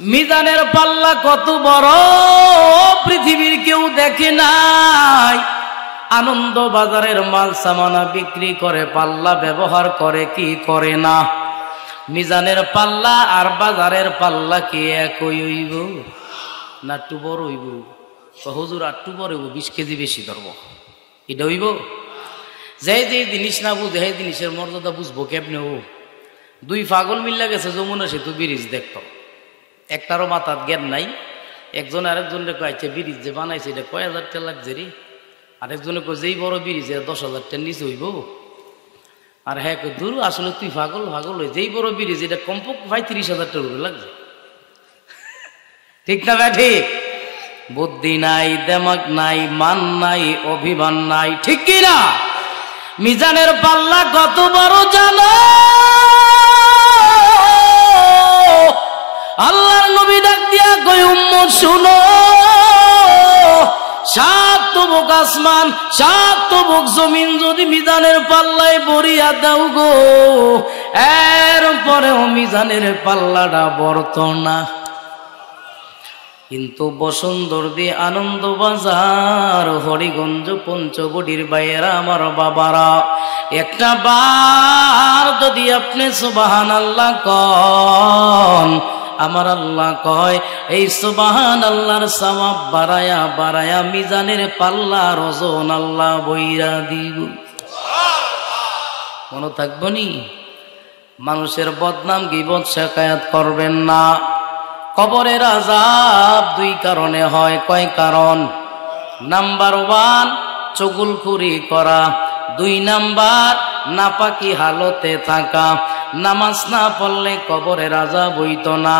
মিজানের পাল্লা কত বড় পৃথিবীর কেউ দেখে নাই। আনন্দ বাজারের মাল সামানা বিক্রি করে পাল্লা ব্যবহার করে কি করে না? মিজানের পাল্লা আর বাজারের পাল্লা কি একই হইব না একটু বড় হইব? হুজুর একটু বড় হইব, 20 কেজি বেশি ধরবো, এটা হইব? যে যে জিনিস না বুঝে সেই জিনিসের মর্যাদা বুঝবো কেমনে? ও দুই পাগল মিল্লা গেছে যমুনা সেতু ব্রিজ দেখতো, একটারও মাথার জ্ঞান নাই। একজন আরেকজনকে কয়েছে ব্রিজ যে বানাইছে এটা কয় হাজার টাকা লাগছে রে? আরেকজনে কয় যেই বড় ব্রিজ 10,000 টাকার নিচে হইব। আর হ্যাঁ দূর আসলে তুই পাগল পাগল হয়ে যেই বড় ব্রিজ এটা কমপক্ষে 35,000 টাকা লাগছে। ঠিক না ব্যাঠি? বুদ্ধি নাই, দেমাগ নাই, মান নাই, অভিমান নাই, ঠিক কি না? মিজানের পাল্লা কত বড় জানো? আল্লাহর নবী ডাক দিয়া কই উম্মত শুনো, 7 তবুক আসমান 7 তবুক জমিন যদি মিজানের পাল্লায় ভরিয়া দাও গো, এরপরেও মিজানের পাল্লাটা বর্ত না। কিন্তু বসুন্ধরদী, আনন্দ বাজার, হরিগঞ্জ, পঞ্চবটির বাইরা আমার বাবারা, একটা বার যদি আপনি সুবহানাল্লাহ কন, আমার আল্লাহ কয় এই সুবহানাল্লাহর সওয়াব বাড়ায়া বাড়ায়া মিজানের পাল্লার ওজন আল্লাহ বইরা দিব। মনে থাকবো নি? মানুষের বদনাম গীবত শিকায়াত করবেন না। কবরের আযাব 2 কারণে হয়। কয় কারণ? নাম্বার 1 চুগলখুরি করা, 2 নাম্বার নাপাকি হালতে থাকা। নামাজ না পড়লে কবরের আযাব হইতো না,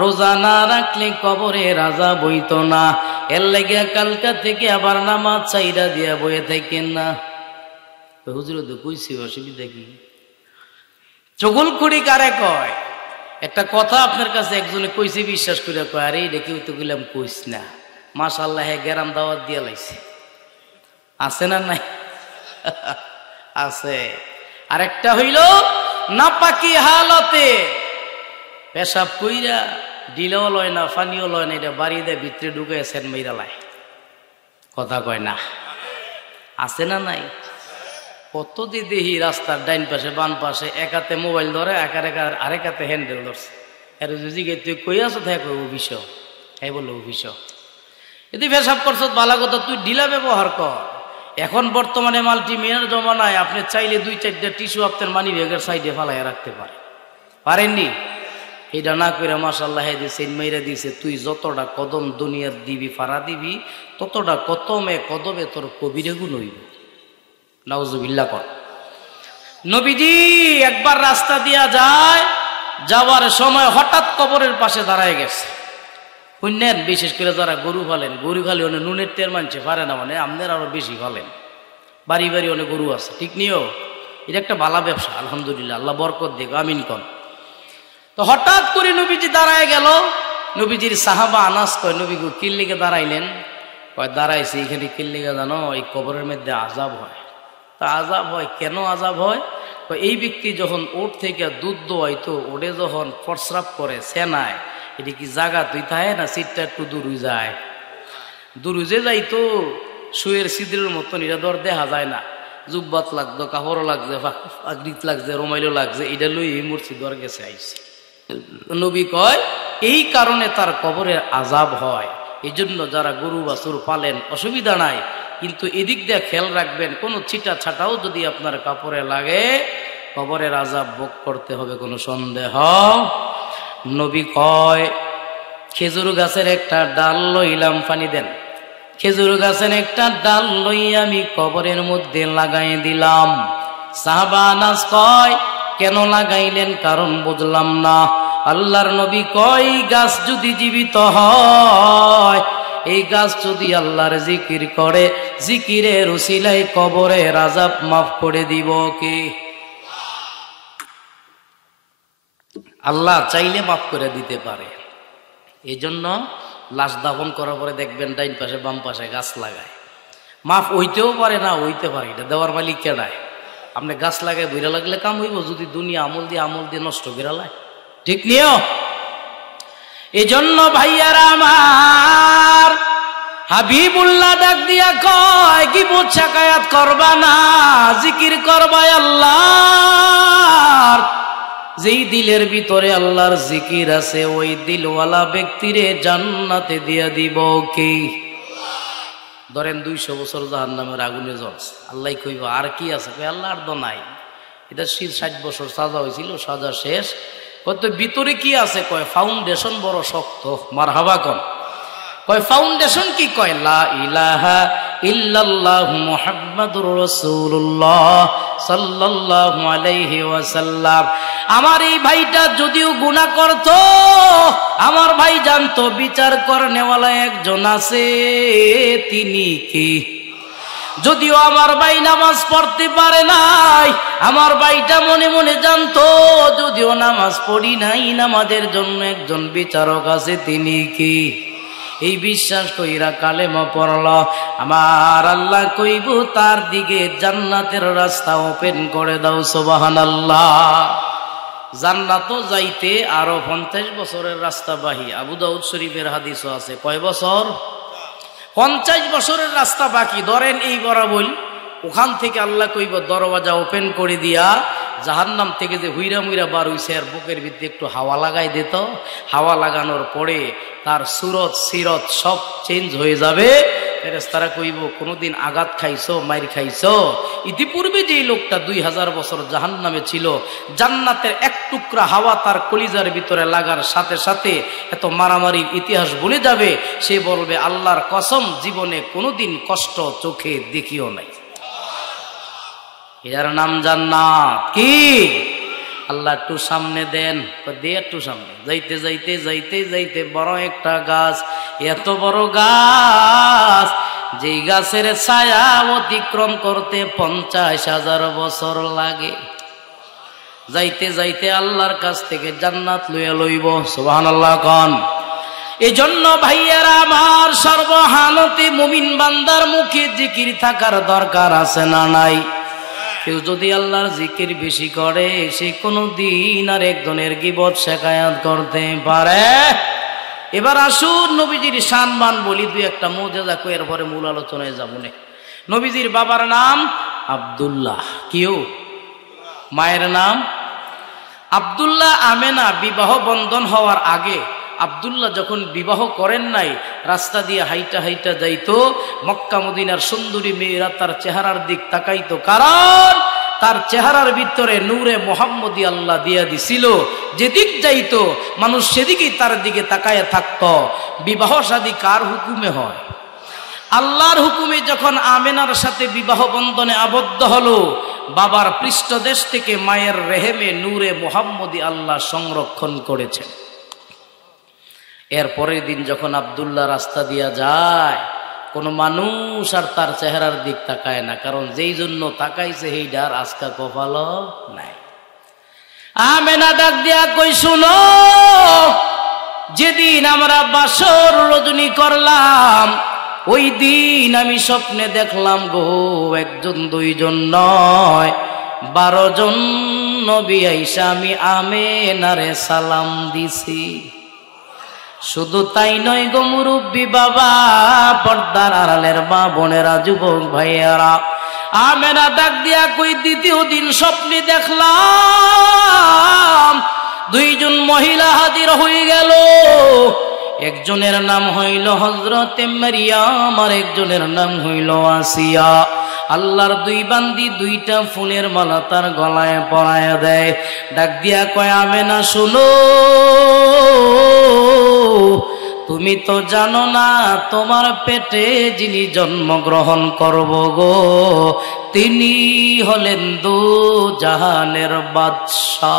রোজা না রাখলে কবরের আযাব হইতো না। এর লাগে কালকা থেকে আবার নামাজ চাইরা দিয়া বয়ে থাকেন না। হুজুর তো কইছি অসুবিধা কি? চুগলখুরি কারে কয়? একটা কথা আপনার কাছে একজনে কইছে, বিশ্বাস করে কয় আরে এটা কেউ তো গেলাম কইস না, মাশাআল্লাহ গেরাম দাওয়াত দিয়া লাইছে। আছে না নাই? আছে। আরেকটা হইল নাপাকি হালতে পেশাব কইরা ডিলেও লয় না, পানিও লয় না, এটা বাড়ি দেয় ভিতরে ঢুকে সেন মেরা লাই। কথা কয় না? আছে না নাই? কত যে দেহি রাস্তার ডাইন পাশে বাম পাশে, এক হাতে মোবাইল ধরে, আরেক হাতে হ্যান্ডেল ধরছে। এর জিগে তুই কই আছো? থাকে অফিস। এই বললো অফিস। যদি পেশাব করছ ভালো কথা, তুই ঢিলা ব্যবহার কর। এখন বর্তমানে মাল্টিমিডিয়ার জমানায় আপনি চাইলে 2-4টা টিস্যু আপনার মানি ব্যাগের সাইডে ফালাইয়া রাখতে পারেননি? এটা না করে মাশাআল্লাহ সেন মেয়েরা দিছে, তুই যতটা কদম দুনিয়ার দিবি ফাড়া দিবি, ততটা কদমে কদমে তোর কবিরে গুণ হইব। নাউজুবিল্লাহ কর। নবীজি একবার রাস্তা দিয়া যায়, যাওয়ার সময় হঠাৎ কবরের পাশে দাঁড়ায় গেছে। শুনেন, বিশেষ করে যারা গরু ফালেন, গরু খালি অনেক নুনের তেল মানছে পারে না, মানে আপনার আরো বেশি ফালেন, বাড়ি বাড়ি অনেক গরু আছে, ঠিক নিও। এটা একটা ভালো ব্যবসা, আলহামদুলিল্লাহ, আল্লাহ বরকত দিক, আমিন কন। তো হঠাৎ করে নবীজি দাঁড়ায় গেল। নবীজির সাহাবা আনাস কয়, নবী গো কি লিগে দাঁড়াইলেন? কয় দাঁড়াইছে এখানে কি লিগে জানো? এই কবরের মধ্যে আযাব হয়। তা আযাব হয় কেন? আযাব হয় এই ব্যক্তি যখন ওট থেকে দুধ দোয়াইতো, ওটে যখন প্রস্রাব করে সেনায়, এটা কি জায়গা তুই থাকে না, সিটটা একটু দূর যায়, দূর যে যাইতো শুয়ের সিদ্রের মতন, এটা ধর দেখা যায় না। জুব্বাত লাগতো, কাপড়ও লাগছে, আগরিত লাগছে, রোমাইলও লাগছে, এটা লই এই মসজিদ দর গেছে আইসে। নবী কয় এই কারণে তার কবরের আযাব হয়। এই জন্য যারা গরু বাছুর পালেন অসুবিধা নাই, কিন্তু এদিক দিয়ে খেয়াল রাখবেন, কোনো ছিটা ছাটাও যদি আপনার কাপড়ে লাগে কবরের আযাব ভোগ করতে হবে, কোনো সন্দেহ। নবী কয় খেজুর গাছের একটা ডাল লইলাম, পানি দেন। খেজুর গাছের একটা ডাল লইয়া আমি কবরের মধ্যে লাগাই দিলাম। সাহাবা আনাস কয় কেন লাগাইলেন? কারণ বুঝলাম না। আল্লাহর নবী কয় গাছ যদি জীবিত হয়, এই গাছ যদি আল্লাহর জিকির করে, জিকিরের উসিলায় কবরের আযাব মাফ করে দিব কে? আল্লাহ চাইলে মাফ করে দিতে পারে। এই জন্য লাশ দাফন করার পরে দেখবেন ডাইন পাশে বাম পাশে গাছ লাগায়। মাফ হইতেও পারে, না হইতে পারে, এটা দেওয়ার মালিক কেডায়? আপনি গাছ লাগায় বইরা লাগলে কাম হইব? যদি দুনিয়া আমল দিয়ে নষ্ট করে লাই, ঠিক নিও। এজন্য ভাইয়ারা আমার হাবিবুল্লাহ ডাক দিয়া কয় গীবত শাকায়াত করবা না, জিকির করবা আল্লাহর। যেই দিলের ভিতরে আল্লাহর জিকির আছে ওই দিলওয়ালা ব্যক্তিরে জান্নাতে দিয়া দিব কে? ধরেন 200 বছর জাহান্নামের আগুনে জ্বলছে, আল্লাহ কইব আর কি আছে? আল্লাহর তো নাই, এটা 60 বছর সাজা হয়েছিল, সাজা শেষ। কত ভিতরে কি আছে? কয় ফাউন্ডেশন বড় শক্ত। মারহাবা কোন? কয় ফাউন্ডেশন কি? কয় লা ইলাহা ইল্লাল্লাহু মুহাম্মাদুর রাসূলুল্লাহ সাল্লাল্লাহু আলাইহি ওয়াসাল্লাম। আমার এই ভাইটা যদিও গুনাহ করত, আমার ভাই জানতো বিচার করনেওয়ালা একজন আছে, তিনি কি? যদিও আমার ভাই নামাজ পড়তে পারে নাই, আমার ভাইটা মনে মনে জানতো যদিও নামাজ পড়ি নাই, নামাজের জন্য একজন বিচারক আছে, তিনি কি? এই বিশ্বাস কইরা কালেমা পড়ল, আমার আল্লাহ কইব তার দিকে জান্নাতের রাস্তা ওপেন করে দাও। সুবহানাল্লাহ। জান্নাতও যাইতে আরো 50 বছরের রাস্তা বাহি। আবু দাউদ শরীফের হাদিসও আছে। কয় বছর? 50 বছরের রাস্তা বাকি। ধরেন এই বরাবর ওখান থেকে আল্লাহ কইব দরওয়াজা ওপেন করে দিয়া জাহান্নাম থেকে যে হুইরা মুইরা বার হইছে আর বুকের ভিতরে একটু হাওয়া লাগাই দিত। হাওয়া লাগানোর পরে তার সুরত সিরত সব চেঞ্জ হয়ে যাবে। ফেরেশতারা কইব কোনোদিন আঘাত খাইছো, মাইর খাইছো? ইতিপূর্বে যেই লোকটা 2000 বছর জাহান্নামে ছিল, জান্নাতের এক টুকরা হাওয়া তার কলিজার ভিতরে লাগার সাথে সাথে এত মারামারির ইতিহাস ভুলে যাবে। সে বলবে আল্লাহর কসম জীবনে কোনোদিন কষ্ট চোখে দেখিও নাই। এর নাম জান্নাত। কি? আল্লাহ একটু সামনে দেন, দিয়ে একটু সামনে যাইতে যাইতে যাইতে যাইতে বড় একটা গাছ, এত বড় গাছ যেই গাছের ছায়া অতিক্রম করতে 50,000 বছর লাগে। যাইতে যাইতে আল্লাহর কাছ থেকে জান্নাত লইয়া লইব। সুবহানাল্লাহ কোন? এজন্য ভাইয়ারা আমার সর্বহালতে মুমিন বান্দার মুখে জিকির থাকার দরকার আছে না নাই? কেউ যদি আল্লাহর জিকির বেশি করে সে কোনো দিন আর একজনের গীবত শিকায়াত করতে পারে। এবার আসুন নবীজির সম্মান বলি, দুই একটা মুজিজা কই এরপরে মূল আলোচনায় যাব না। নবীজির বাবার নাম আব্দুল্লাহ। কিও? মায়ের নাম আব্দুল্লাহ। আমেনা বিবাহ বন্ধন হওয়ার আগে আব্দুল্লাহ যখন বিবাহ করেন নাই, রাস্তা দিয়ে হাইটা হাইটা যাইতো, মক্কা মদিনার সুন্দরী মেয়েরা তার চেহারার দিক তাকাইতো, কারণ তার চেহারার ভিতরে নূরে মোহাম্মদী আল্লাহ দিয়া দিছিল। যেদিক যাইতো মানুষ সেদিকেই তার দিকে তাকায় থাকতো। বিবাহ শাদী কার হুকুমে হয়? আল্লাহর হুকুমে। যখন আমেনার সাথে বিবাহ বন্ধনে আবদ্ধ হলো, বাবার পৃষ্ঠদেশ থেকে মায়ের রেহেমে নূরে মোহাম্মদী আল্লাহ সংরক্ষণ করেছেন। এর পরের দিন যখন আব্দুল্লাহ রাস্তা দিয়া যায়, কোনো মানুষ আর তার চেহারার দিক তাকায় না, কারণ যেই জন্য তাকাইছে সেই ডার আজকা কপাল নাই। আমেনা ডাক দিয়া কই, শুনো, যেদিন আমরা বাসর রজনী করলাম ওই দিন আমি স্বপ্নে দেখলাম গো, একজন দুইজন নয় 12 জন নবী আইসা আমি আমেনারে সালাম দিছি। শুধু তাই নয় গো মুরব্বী বাবা, পর্দার আড়ালের মা বোনেরা, যুবক ভাইয়ারা, আমেনা ডাক দিয়া কই, দ্বিতীয় দিন স্বপ্নে দেখলাম 2 জন মহিলা হাজির হয়ে গেল। একজনের নাম হইল হযরতে মারিয়াম আর একজনের নাম হইল আসিয়া। আল্লাহর 2 বান্দি 2টা ফুলের মালা তার গলায় পরায়া দেয়। ডাক দিয়া কয়, আমেনা শুনো, তুমি তো জানো না তোমার পেটে যিনি জন্মগ্রহণ করব গো, তিনি হলেন 2 জাহানের বাদশা।